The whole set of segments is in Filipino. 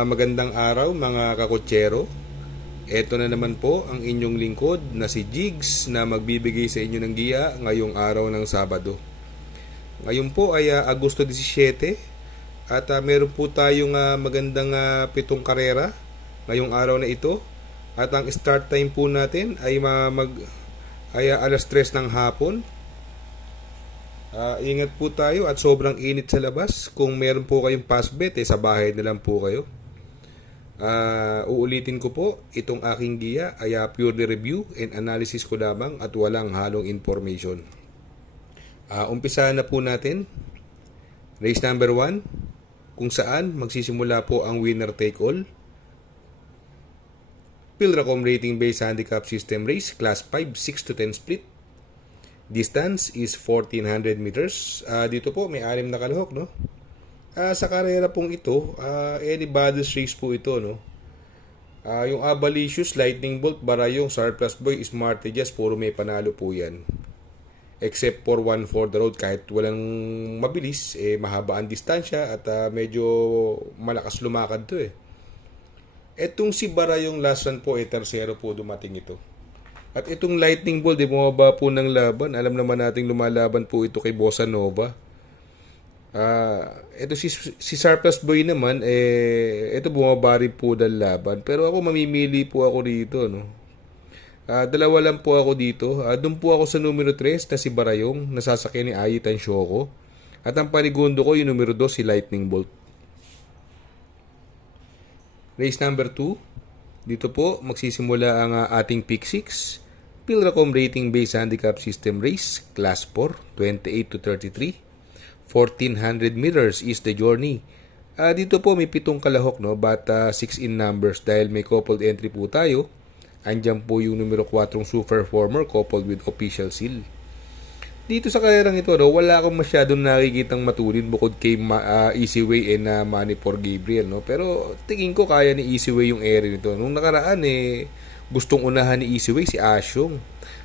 Magandang araw mga kakotsero. Ito na naman po ang inyong lingkod na si Jigs na magbibigay sa inyo ng giya ngayong araw ng Sabado. Ngayon po ay Agosto 17 at meron po tayong magandang 7 karera ngayong araw na ito. At ang start time po natin ay alas 3 ng hapon. Ingat po tayo at sobrang init sa labas. Kung meron po kayong pass bet, sa bahay na lang po kayo. Uulitin ko po, itong aking giya ay purely review and analysis ko lamang at walang halong information. Umpisahan na po natin. Race number 1, kung saan magsisimula po ang winner take all. Pilracom rating based handicap system race, class 5, 6 to 10 split. Distance is 1400 meters. Dito po may 6 na kalahok, no? Sa karera pong ito, anybody's race po ito, no? Yung Abalicious, Lightning Bolt, Barayong, Surplus Boy, Smart Tejas, puro may panalo po yan. Except for one for the road, kahit walang mabilis, mahaba ang distansya at medyo malakas lumakad to Etong si Barayong last run po, tersero po dumating ito. At itong Lightning Bolt, bumaba po ng laban. Alam naman nating lumalaban po ito kay Bossa Nova. Ito si Surplus Boy naman, ito bumaba rin po ng laban. Pero ako mamimili po ako dito, no? Dalawa lang po ako dito. Doon po ako sa numero 3 na si Barayong, nasasakyan ni Ayitan Shoko. At ang panigundo ko, yung numero 2, si Lightning Bolt. Race number 2. Dito po, magsisimula ang ating pick 6. Pilracom rating based handicap system race, class 4, 28 to 33. 1400 meters is the journey. Dito po may 7 kalahok, no? But 6 in numbers dahil may coupled entry po tayo. Andyan po yung numero 4 super former coupled with official seal. Dito sa karerang ito, no, wala akong masyadong nakikitang matulin bukod kay Easy Way and Money for Gabriel, no? Pero tingin ko kaya ni Easy Way yung area nito. Nung nakaraan gustong unahan ni Easy Way si Asyong.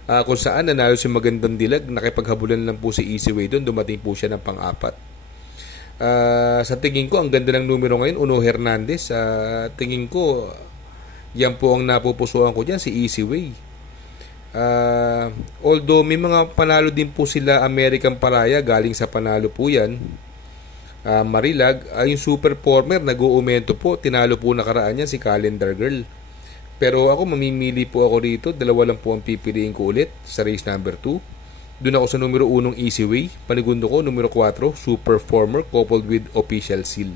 Kung saan nanalo si Magandang Dilag, nakipaghabulan lang po si Easy Way doon, dumating po siya ng pang-4. Sa tingin ko, ang ganda ng numero ngayon, Uno Hernandez. Tingin ko, yan po ang napupusuan ko dyan, si Easy Way. Although may mga panalo din po sila American Paraya, galing sa panalo po yan. Marilag, yung super former nag-uumento po, tinalo po nakaraan niya si Calendar Girl. Pero ako mamimili po ako dito, dalawa lang po ang pipiliin ko ulit sa race number 2. Doon ako sa numero 1 Easy Way, panigundo ko numero 4 super former coupled with official seal.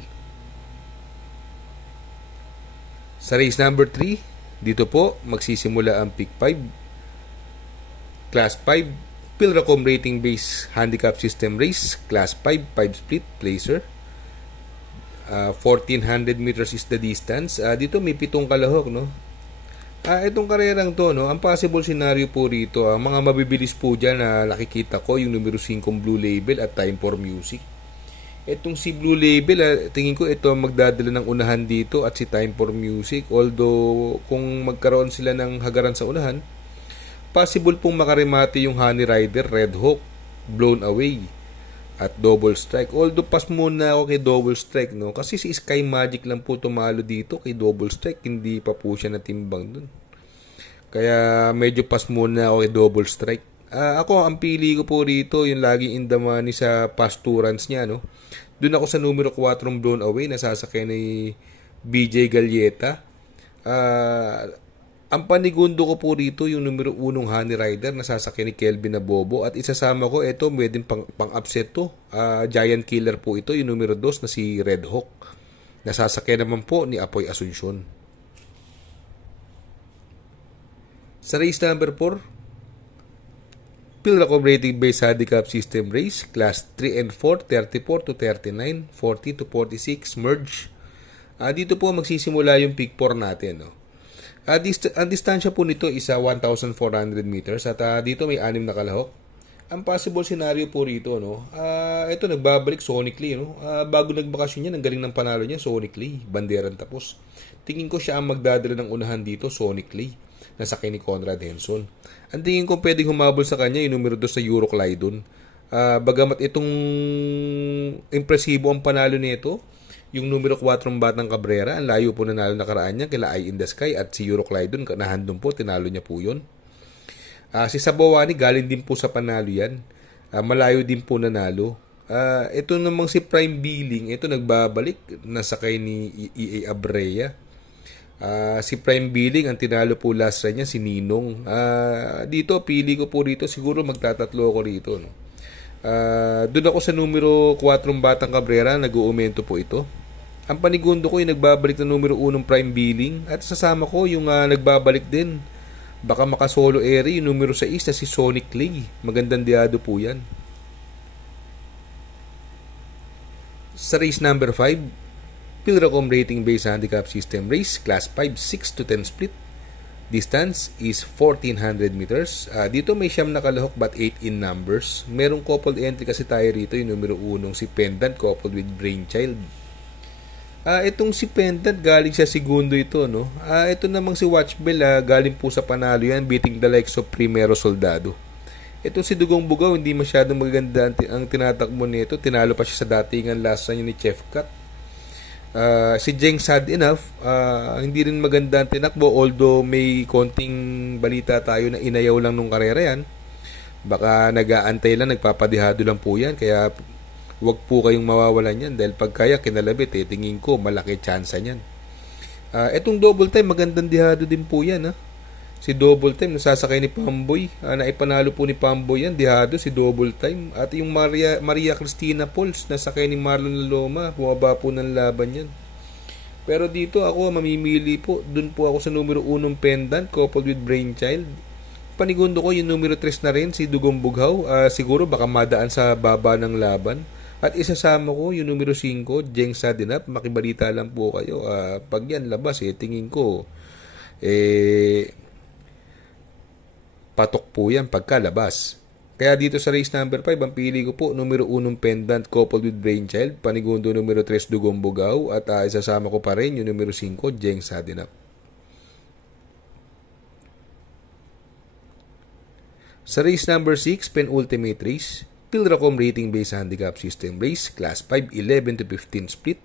Sa race number 3, dito po magsisimula ang pick 5. Class 5, Pilracom rating based handicap system race, class 5, 5 split, placer. 1400 meters is the distance. Dito may 7 kalahok, no? Itong karerang to, no? Ang possible scenario po rito, mga mabibilis po dyan na nakikita ko, yung numero 5 Blue Label at Time for Music. Itong si Blue Label, tingin ko ito magdadala ng unahan dito at si Time for Music. Although, kung magkaroon sila ng hagaran sa unahan, possible pong makaremate yung Honey Rider, Red Hawk, Blown Away at Double Strike. Although pass muna ako kay Double Strike, no? Kasi si Sky Magic lang po tumalo dito kay Double Strike, hindi pa po siya natimbang dun. Kaya medyo pass muna ako kay Double Strike. Ako ang pili ko po rito yung laging in the money sa past 2 runs niya, no? Doon ako sa numero 4 Blown Away, nasasakyan ni BJ Galleta. Ang panigundo ko po rito yung numero 1 Honey Rider na sasakyan ni Kelvin Abobo at isasama ko ito, pwedeng pang-upset to. Giant Killer po ito, yung numero 2 na si Red Hawk. Nasasakyan naman po ni Apoy Asuncion. Sa race number 4, Pilracom rating based handicap system race, class 3 and 4, 34 to 39, 40 to 46, merge. Dito po magsisimula yung pick 4 natin, no? Ang distansya po nito is 1,400 meters at dito may 6 na kalahok. Ang possible scenario po rito, no? Ito nagbabalik sonically, no? Bago nagbakasyon niya, ang galing ng panalo niya sonically, banderan tapos. Tingin ko siya ang magdadala ng unahan dito sonically, nasakay ni Conrad Henson. Ang tingin ko pwedeng humabol sa kanya yung numero 2 sa Euroclydon. Bagamat itong impresibo ang panalo nito, Yung numero 4 Batang Cabrera, ang layo po nanalo nakaraan niya kila Eye in the Sky at si Euroclydon, nahandon po, tinalo niya po yun. Si Sabawani, galing din po sa panalo yan. Malayo din po nanalo. Ito namang si Prime Billing, ito nagbabalik, nasakay ni EA Abrea. Si Prime Billing, ang tinalo po last run niya, si Ninong. Dito, pili ko po rito, siguro magtatatlo ako rito. No? Doon ako sa numero 4 Batang Cabrera, nag-uumento po ito. Ang panigundo ko yung nagbabalik na numero 1 Prime Billing at sasama ko yung nagbabalik din. Baka makasolo area yung numero 6 na si Sonic Clay. Magandang diado po yan. Sa race number 5, Pilracom Rating Based Handicap System Race, Class 5, 6 to 10 split. Distance is 1,400 meters. Dito may siyam na kalahok but 8 in numbers. Merong coupled entry kasi tayo rito, yung numero 1 si Pendant coupled with Brainchild. Itong si Pendant, galing siya segundo ito, no? Ito namang si Watchbell, galing po sa panalo yan, beating the likes of Primero Soldado. Itong si Dugong Bugaw, hindi masyadong maganda ang tinatakbo nito. Tinalo pa siya sa datingan last run ni Chef Cut. Si Jeng Sad Enough, hindi rin maganda ang tinakbo, although may konting balita tayo na inayaw lang nung karera yan. Baka nag-aantay lang, nagpapadihado lang po yan, kaya wag po kayong mawawalan yan dahil pag kaya kinalabit, tingin ko malaki tsansa niyan. Itong double time, magandang dihado din po yan. Si double time, nasasakay ni Pamboy. Naipanalo po ni Pamboy yan, dihado si double time. At yung Maria Cristina Pauls, nasakay ni Marlon Loma, bumaba po ng laban yan. Pero dito ako mamimili po, dun po ako sa numero 1 Pendant, coupled with Brainchild. Panigundo ko yung numero 3 na rin, si Dugong Bughaw. Siguro baka madaan sa baba ng laban. At isasama ko yung numero 5, Jeng Sadinap. Makibalita lang po kayo. Pag yan labas, tingin ko, patok po yan pagkalabas. Kaya dito sa race number 5, ang pili ko po, numero 1 Pendant coupled with Brainchild. Panigundo numero 3, Dugong Bughaw. At isasama ko pa rin yung numero 5, Jeng Sadinap. Sa race number 6, penultimate race, Pilracom Rating Based Handicap System Race, Class 5, 11 to 15 split.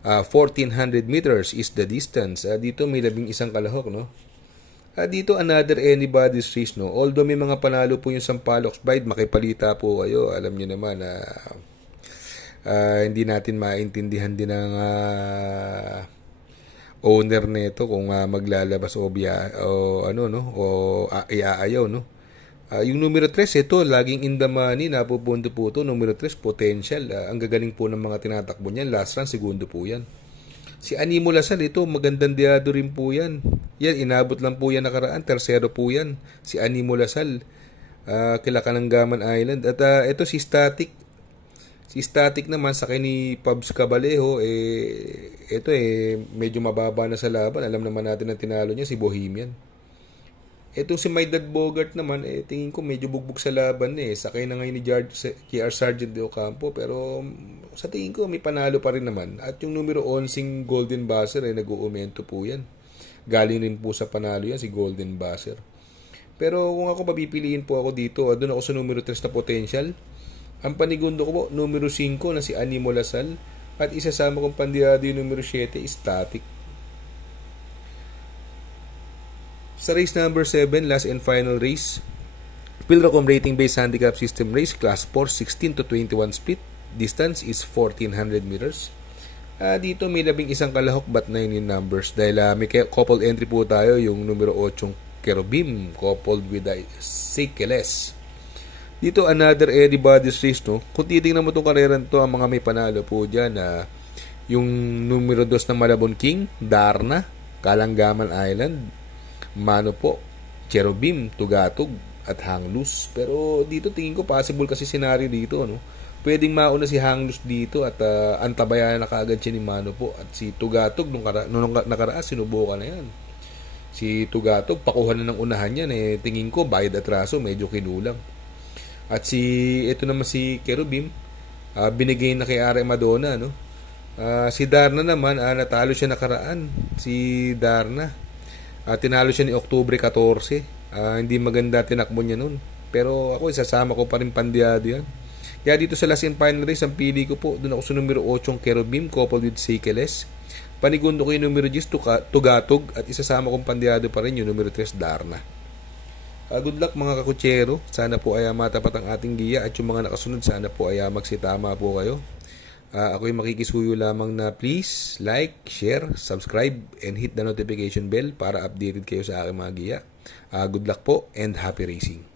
1,400 meters is the distance. Dito may 11 kalahok, no? Dito another anybody's race, no? Although may mga panalo po yung Sampaloc Bride, makipalita po kayo. Alam nyo naman na hindi natin maintindihan din ng owner nito kung maglalabas o iaayaw, no? Yung numero 3, ito, laging in the money, napupunto po ito. Numero 3, potential. Ang gagaling po ng mga tinatakbo niyan. Last run, segundo po yan. Si Animo Lasal, ito, magandang diado rin po yan. Yan, inabot lang po yan nakaraan. Tersero po yan. Si Animo Lasal, kila Kananggaman Island. At ito, si Static. Si Static naman, sa ni Pabs Cabalejo, ito medyo mababa na sa laban. Alam naman natin na tinalo niya, si Bohemian. Ito si Maydad Bogart naman, tingin ko medyo bugbog sa laban Sakay na ngayon ni KR Sargent de Ocampo, pero sa tingin ko may panalo pa rin naman. At yung numero 11 Golden Buzzer, nag-uumento po yan. Galing rin po sa panalo yan, si Golden Buzzer. Pero kung ako papipiliin po ako dito, doon ako sa numero 3 na potential. Ang panigundo ko po, numero 5 na si Animo Lasal. At isasama kong pandiyado yung numero 7, Static. Sa race number 7, last and final race, Pilracom Rating Based Handicap System Race, Class 4, 16 to 21 split. Distance is 1,400 meters. Dito may 11 kalahok but 9 in numbers. Dahil may coupled entry po tayo, yung numero 8, Kerubim, coupled with Sekeles. Dito another anybody's race, no? Kung titingnan mo itong karera nito, ang mga may panalo po dyan, yung numero 2 ng Malabon King, Darna, Kalanggaman Island, Mano po, Cherubim, Tugatog at Hanglus. Pero dito tingin ko possible kasi scenario dito, no? Pwedeng mauna si Hanglus dito at antabayan na kaagad siya ni Mano po. At si Tugatog nung nakaraan sinubukan na yan. Si Tugatog pakuha na ng unahan yan tingin ko bayad atraso, medyo kinulang. At ito naman si Cherubim, binigay na kay Are Madonna, no? Si Darna naman, natalo siya nakaraan. Si Darna, tinalo siya ni Oktubre 14. Hindi maganda tinakbo niya nun. Pero ako, isasama ko pa rin pandiyado yan. Kaya dito sa last and final race, ang pili ko po, doon ako sa numero 8 Kerubim coupled with Sekeles. Panigundo ko yung numero 10 Tugatog at isasama kong pandiado pa rin yung numero 3 Darna. Good luck mga kakutsero. Sana po ay matapat ang ating giya at yung mga nakasunod sana po ay magsitama po kayo. Ako'y makikisuyo lamang na please like, share, subscribe, and hit the notification bell para updated kayo sa aking mga giya. Good luck po and happy racing.